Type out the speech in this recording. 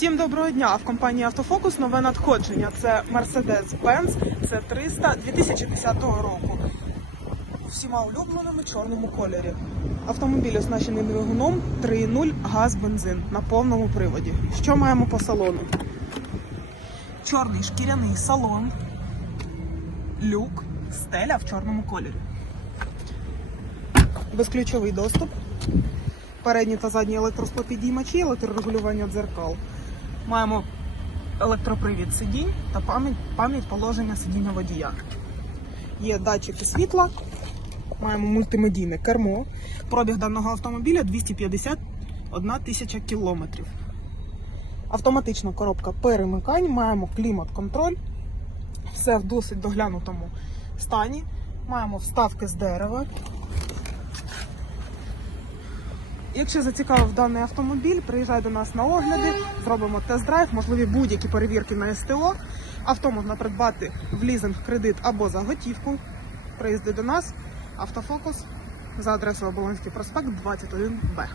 Всім доброго дня! В компанії Автофокус нове надходження. Це Mercedes-Benz c 300 2010 року. Всіма улюбленому чорному кольорі. Автомобіль оснащений двигуном 3.0 газ-бензин на повному приводі. Що маємо по салону? Чорний шкіряний салон, люк, стеля в чорному кольорі. Безключовий доступ. Передні та задні електросклопідіймачі, електрорегулювання дзеркал. Маємо електропривід сидінь та пам'ять, пам'ять положення сидіння водія. Є датчики світла, маємо мультимедійне кермо. Пробіг даного автомобіля 251 тисяча кілометрів. Автоматична коробка перемикань, маємо клімат-контроль. Все в досить доглянутому стані. Маємо вставки з дерева. Якщо зацікавив даний автомобіль, приїжджай до нас на огляди, зробимо тест-драйв, можливі будь-які перевірки на СТО. Авто можна придбати в лізинг, кредит або за готівку. Приїзди до нас, автофокус за адресою Оболонський проспект 21Б.